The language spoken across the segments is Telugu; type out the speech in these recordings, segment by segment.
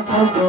కంది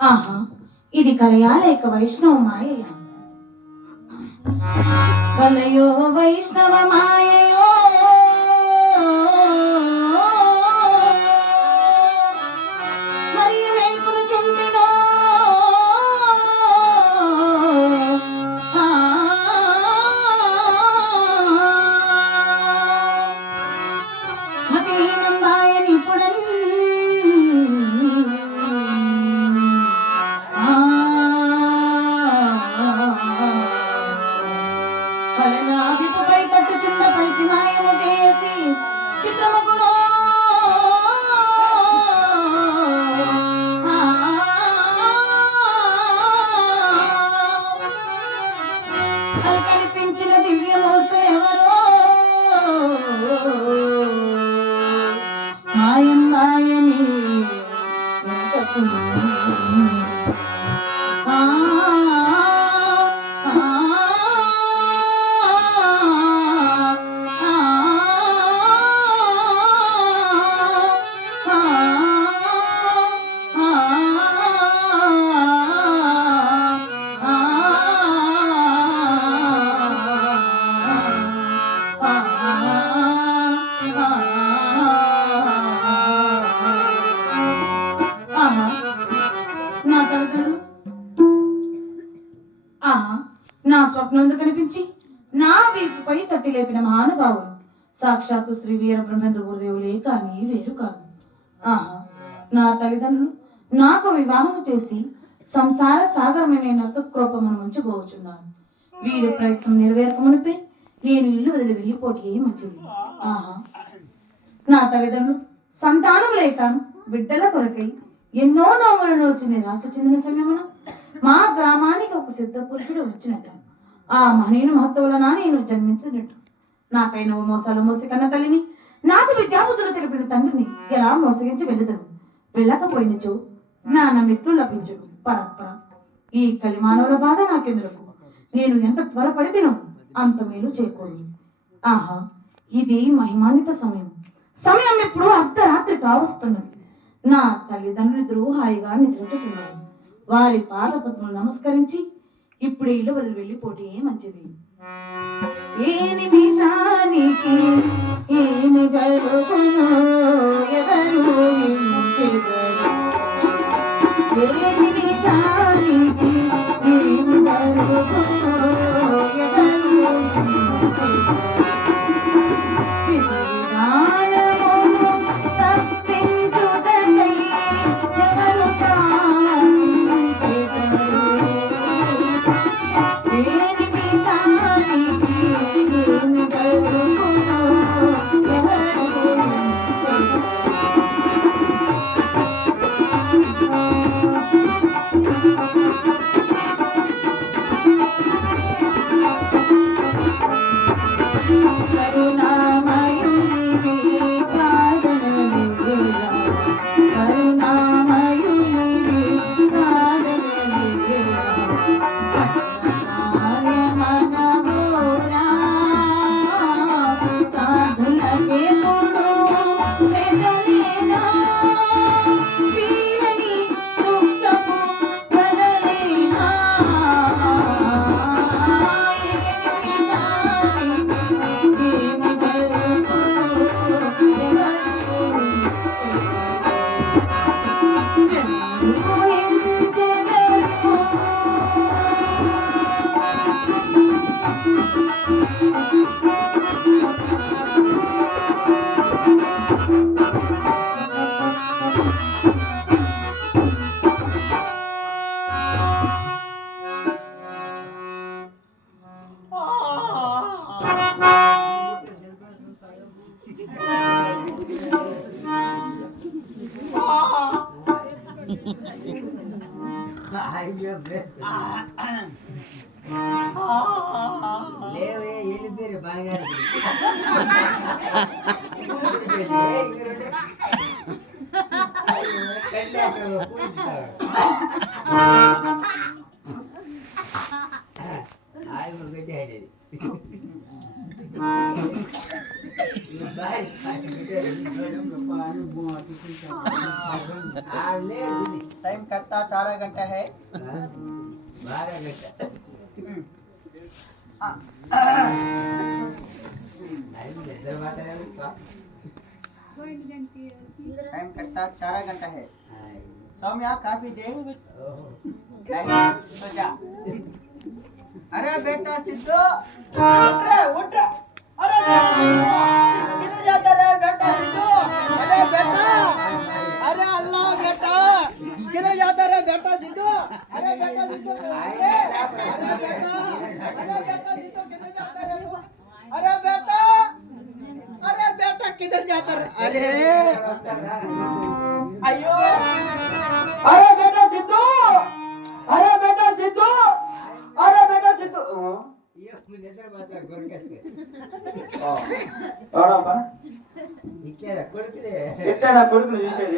ఆహా ఇది కలయా లేక వైష్ణవ మాయ వలయో వైష్ణవ మాయయో సాక్షాత్తు శ్రీ వీరబ్రహ్మేంద్ర గురుదేవులే కానీ వేరు కాదు. ఆహా నా తల్లిదండ్రులు నాకు వివాహం చేసి సంసార సాగరమైన నాకు కృపమును ఉంచుకోవచ్చున్నాను. వీరి ప్రయత్నం నెరవేర్కమునిపై నేను ఇల్లు వదిలి వెళ్ళిపోటీ మంచిది. ఆహా నా తల్లిదండ్రులు సంతానం లేక బిడ్డల కొరకై ఎన్నో నోములను వచ్చి నిరాశ చెందిన సమయమున మా గ్రామానికి ఒక సిద్ధ పురుషుడు వచ్చినట్టు ఆ మహనీయుని మహత్వలన నేను జన్మించినట్టు. నాపై నువ్వు మోసాలు మోసకన్న తల్లిని నాకు విద్యాబుద్ధులు తెలిపిన తండ్రిని ఎలా మోసగించి వెళ్ళదను? వెళ్ళకపోయినచో నాన్న మెట్లు లభించును పరస్పర ఈ కలిమానవుల బాధ నాకెందుకు? నేను ఎంత త్వరపడితేనో అంత మేలు చేకూరు ఆహా ఇది మహిమాన్విత సమయం. సమయం ఎప్పుడు అర్ధరాత్రి కావస్తున్నది. నా తల్లిదండ్రులిద్దరూ హాయిగా నిద్రపోతున్నారు. వారి పాదపద్మలు నమస్కరించి ఇప్పుడు ఇల్లు వదిలి వెళ్ళిపోటే మంచిది. ఏ నిమిషానికి ఏమి జరుగును ఎవరు చెదరు ఏ నిమిషానికి లేవే వెళ్ళిపోయారు బాగా ఆయన పెట్టాడు टाइम कितना चार घंटा है। बारह घंटा टाइम कितना चार घंटा है। सौम्या, काफ़ी देर अरे बेटा, सिद्धू, उठ रहे उठ रहे अरे बेटा सिद्धू अरे बेटा अरे अल्लाह बेटा किधर जाता रे बेटा सिद्धू? अरे बेटा सिद्धू अरे बेटा अरे बेटा सिद्धू किधर जाता रे अरे बेटा अरे बेटा किधर जाता रे? अरे अयो अरे बेटा सिद्धू अरे बेटा सिद्धू अरे बेटा सिद्धू हाँ। एक मिनट बात कर कैसे हाँ। और अपन ఎట్టనా కొడుకుని? చూసేది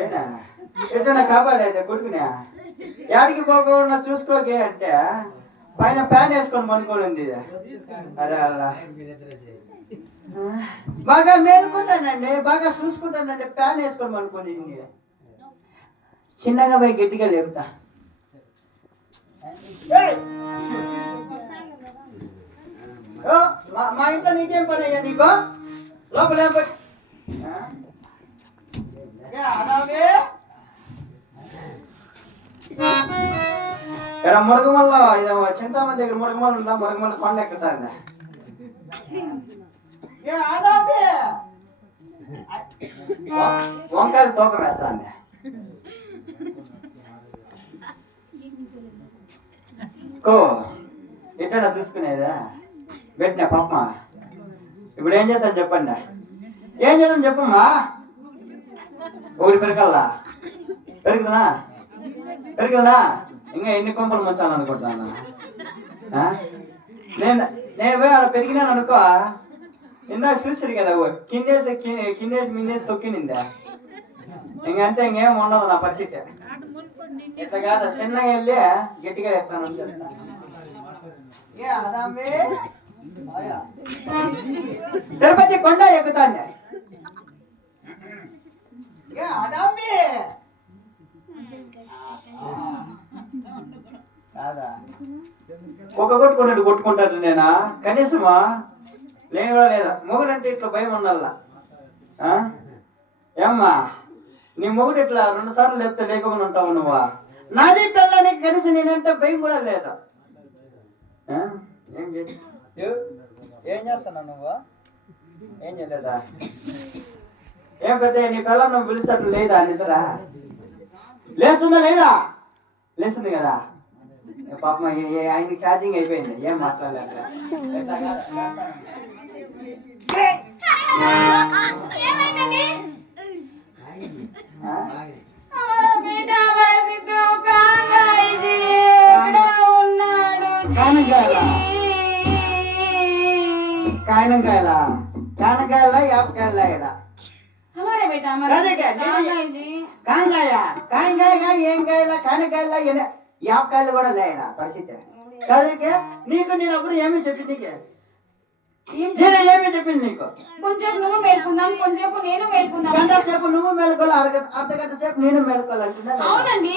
ఎట్టనా కాపాడేది కొడుకునే? యాడికి పోకుండా చూసుకోకే అంటే పైన ప్యాన్ వేసుకొని పనుకోండి అరే అల్లా. బాగా మేలుకుంటానండి బాగా చూసుకుంటానండి ప్యాన్ వేసుకొని పనుకోండి చిన్నగా పోయి గట్టిగా లేపుతా. ఓ, మా- మా ఇంట్లో నీకేం పని అయ్యా నీకు? లోపల ఇక్కడ మురగమల్ల ఇది చింతామణి దగ్గర మురగమల్ల ఉందా మురగమల్ల కొండ ఎక్కుతాందా ఏ ఆదాపి వంకాయలు తోక వేస్తాంది కో ఎట్టడా చూసుకునేదా పెట్టినా పప్ప ఇప్పుడు ఏం చేద్దాం చెప్పండి ఏం చేద్దాం చెప్పమ్మా ఒకటి పెరకల్లా? పెరుగుదనా పెరుగుదనా ఇంకా ఎన్ని కొంపలు ముంచాలనుకుంటున్నా అనుకుంటున్నాను నేను నేను పోయి అలా పెరిగినాను అనుకో ఇందాక చూసారు కదా ఓ కిందేసి కిందేసి మిందేసి తొక్కినిందా? ఇంకంతే ఇంకేం ఉండదు నా పరిస్థితి. ఇంత కాదు చిన్నగా వెళ్ళి గట్టిగా చెప్తాను తిరుపతి కొండ ఎక్కుతాంది ఏ అదాంబే? కాదా ఒక కొట్టుకున్నట్టు కొట్టుకుంటాడు నేనా? కనీసమా? నేను కూడా లేదా. మొగుడంటే ఇట్లా భయం ఉండాల? ఏమ్మా? నీ మొగుడు ఇట్లా రెండు సార్లు లేపితే లేకుండా ఉంటావు నువ్వా? నాది పిల్లని కనీసం నేనంటే భయం కూడా లేదా? ఏం చేసి ఏ- చేస్తున్నావు నువ్వు? ఏం చేయలేదా? ఏం పెద్ద నీ పిల్ల నువ్వు పిలుస్తాడు లేదా నిద్ర లేస్తుందా లేదా? లేస్తుంది కదా? పాపం ఆయన ఛార్జింగ్ అయిపోయింది ఏం మాట్లాడలేదు కాయలంకాయల చానకాయల యాపకాయల ఇక్కడ हमारे बेटा हमारे कांगाया कांगाया कांगाया येंगायला कानगायला येना యాపకాయలు కూడా లేడా? పరిస్థితి కాదకే నీకు నేను అప్పుడు ఏమి చెప్పింది నేను ఏమి చెప్పింది నీకు? కొంచెం నువ్వు మేల్కుందాం కొంచెం నేను మేల్కుందాం. గంట సేపు నువ్వు మేలుకోవాలి అర్ధ గంట సేపు నేను మేలుకోవాలి అంటున్నా లేదా? అవునండి?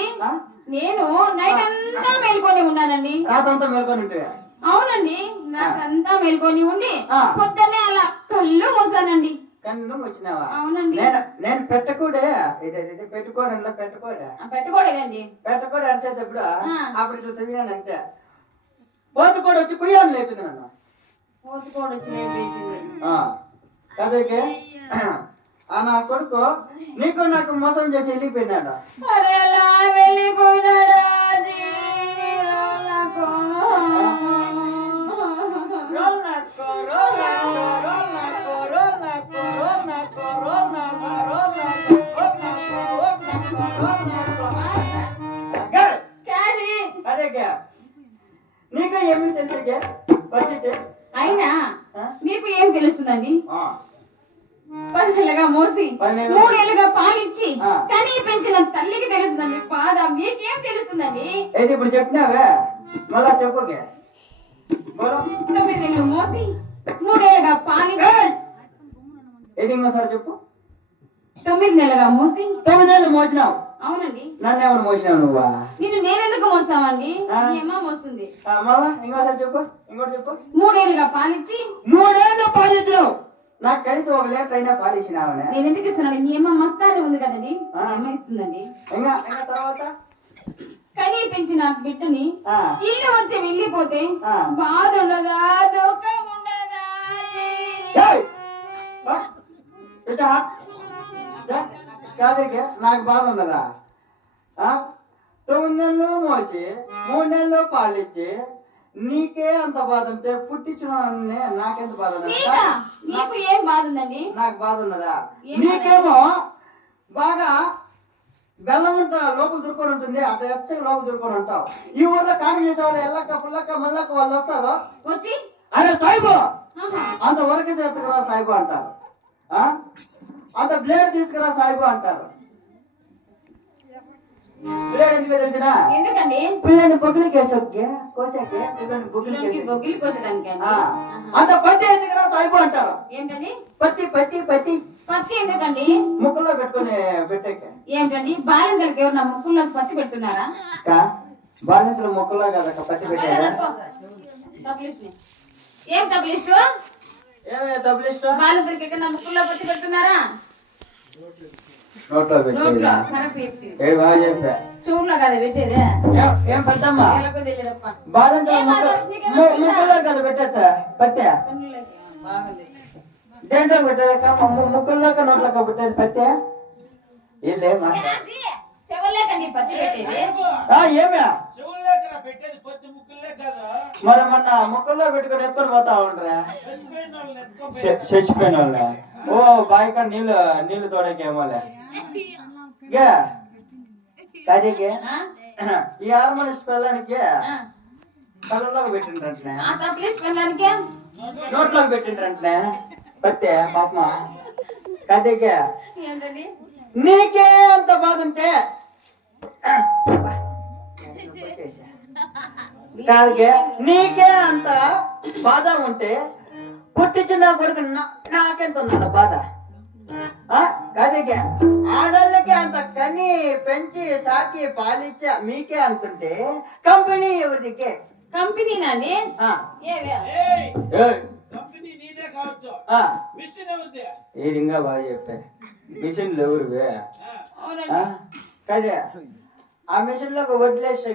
నేను నైట్ అంతా మేల్కొని ఉన్నానండి. రాత్రంతా మేలుకొని ఉంటే? అవునండి. నాకంతా మేల్కొని ఉండి. పొద్దున్నే అలా కళ్ళు మూసానండి. కన్ను వచ్చినావా అవునండి. నేను నేను పెట్టకూడే. ఇది ఇది పెట్టుకోవడంలో పెట్టకూడే. ఆ, పెట్టుకోలేదండి పెట్టకూడే అరిసేటప్పుడు. అప్పుడు ఇట్లా చదివాను అంతే. పోతు కూడా వచ్చి కుయ్యాను లేపింది నన్ను. పోతుకోడు వచ్చి లేపేసింది ఆ. కదకే ఆ నా కొడుకు నీకు నాకు మోసం చేసి వెళ్ళిపోయినాడు. వెళ్ళిపోయినాడా? నాకో, ఏమి తెలిసే పరిస్థితి? అయినా? మీకు ఏం తెలుస్తుందండి? ఆ. పదేళ్ళగా మోసి మూడేళ్ళుగా పాలిచ్చి. కనీ పెంచిన తల్లికి తెలుస్తుందండి. బాధ మీకేం తెలుస్తుందండి? ఏది ఇప్పుడు చెప్పినావే? మళ్ళా చెప్పుకే. తొమ్మిది నెలలు మోసి మూడేళ్ళుగా పాలిచ్చి! ఏది ఇంకోసారి చెప్పు. తొమ్మిది నెలలుగా మోసి తొమ్మిదేళ్ళు మోసినావు. అవునండి. నన్ను ఎవరు మోసినావు నువ్వా? నిన్ను నేనెందుకు మోస్తామండి? అమ్మ మోస్తుంది. మళ్ళా ఇంకోసారి చెప్పు ఇంకోటి చెప్పు. మూడేళ్ళుగా పాలిచ్చి మూడేళ్ళు పాలించినావు నాకు కలిసి ఒక లీటర్ అయినా పాలిచ్చినావనే. నేను ఎందుకు ఇస్తున్నాను మీ అమ్మ మస్తానే ఉంది కదండి. అమ్మ ఇస్తుందండి. ఇంకా ఇంకా తర్వాత? కనీ పెంచిన బిడ్డని. ఇల్లు వచ్చి వెళ్ళిపోతే. బాధ ఉండదా దుఃఖం ఉండదా. కాదేకే నాకు బాధ ఉన్నదా? తొమ్మిది నెలలు మోసి మూడు నెలలు పాలిచ్చి నీకే అంత బాధ ఉంటే పుట్టించిన నాకెంత బాధ? నీకా ఏం బాధ ఉందండి నాకు బాధ ఉన్నదా? నీకేమో బాగా బెల్లం ఉంటా లోపల దుర్కొని ఉంటుంది అట్లా ఎచ్చగా లోపల దుర్కొని ఉంటావు ఈ ఊర్లో కాని చేసేవాళ్ళు ఎల్లక్క పుల్లక్క మల్లక్క వాళ్ళు వస్తారు వచ్చి అరే సాయిబు ఆహా. అంత వరకు చేతుకురా సాయిబు అంటారు ఆ? అంత బ్లేడ్ తీసుకురా సాయిబు అంటారు. ఎందుకండి? పిల్లని కోసాకే. బొగ్గిలి కోసడానికి అండి? ఆ. అంత పత్తి ఎందుకురా సాయిబు అంటారు? ఏంటండి? పత్తి పత్తి పత్తి. పత్తి ఎందుకండి? ముక్కులో పెట్టుకొని పెట్టేకే. ఏంటండి? బాలింతలకి ఎవరు నా ముక్కుల్లో పత్తి పెడుతున్నారా? బాలింతలు మొక్కలో కదా పత్తి తప్లిస్ట్ ఏం ఏమే వాళ్ళు ఇక్కడికి ఎక్కడ నమ్మకంలో పత్తి పెడుతున్నారా? చూడలే కదా పెట్టేదే. ఏం కదా పెట్టేస్తా పత్తి. దేంట్లో పెట్టేదక్క ముక్కల్లోక నోట్లోక పెట్టేది పత్తి. ఏం లేమా మరి మొన్న ముక్కల్లో పెట్టుకుని ఎత్తుకొని పోతా ఉండరా. చచ్చిపోయిన వాళ్ళ ఓ బాయిక నీళ్ళు నీళ్ళు తోడకేమోలే. గే. ఈ హార్మోన్స్ పిల్లనికి కళ్ళలోకి పెట్టిండ్రంటే నోట్లోకి పెట్టిండ్రంటే పత్తే పాపమా? కదేగే ఏంటండి నీకే అంత బాధ ఉంటే? కాదుకే నీకే అంత బాధ ఉంటే పుట్టించిన కొడుకు నాకెంత ఉందన్న బాధ? ఆ? కాదుకే. ఆడోళ్ళకి అంత కని పెంచి సాకి పాలిచ్చా మీకే అంతుంటే కంపెనీ ఎవరిదికే? కంపెనీ నీదే బాగా చెప్పా మిషన్లు ఎవరివే? ఆ, కదే మిషన్లో వడ్లేసే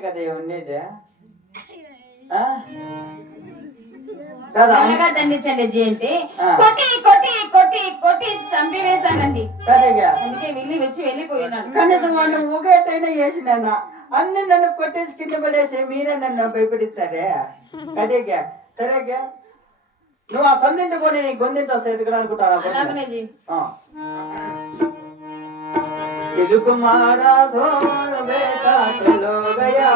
కదా? కదా? దండించండి జీ అంటే ఆ. కొట్టి కొట్టి కొట్టి కొట్టి చంపి వేశానండి కదేగా? అందుకే వెళ్ళి వచ్చి వెళ్ళిపోయినాడు కనీసం వాడిని ఊగేటైనా వేసినాన్న అన్ని నన్ను కొట్టేసి కింద పడేసి మీరే నన్ను భయపెడిస్తారే? కదేగా? సరేగా? నువ్వు ఆ సందింట పోనీ నీ గొందింట వస్తాయి ఎదుగుడు అనుకుంటారా కుమారా సోను బేటా చలో గయా.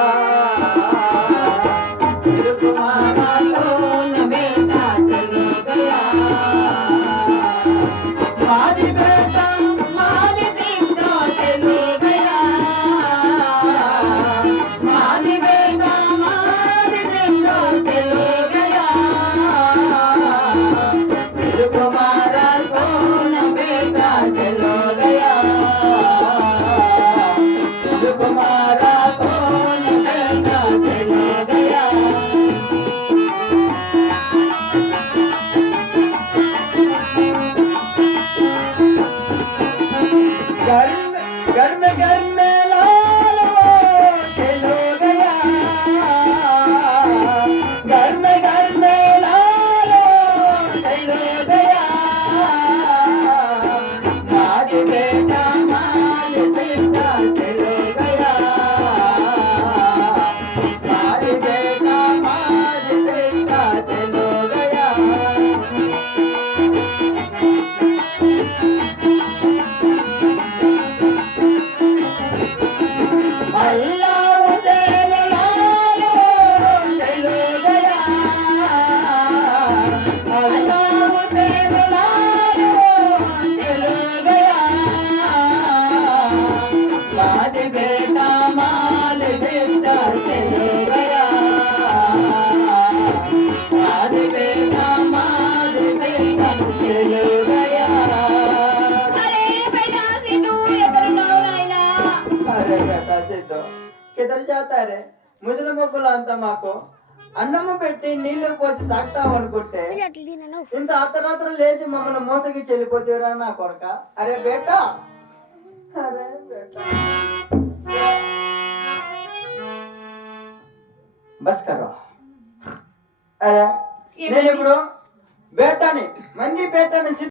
కిదర్ ముసలి మొక్కులు అంతా మాకు అన్నము పెట్టి నీళ్ళు పోసి సాగుతాం అనుకుంటే ఇంత అర్ధరాత్రం లేచి మమ్మల్ని మోసగి చెల్లిపోతేరా నా కొడక అరే బేటా అరే బేటా బస్ కరో అరే నేను ఇప్పుడు వేటని మంది పేటని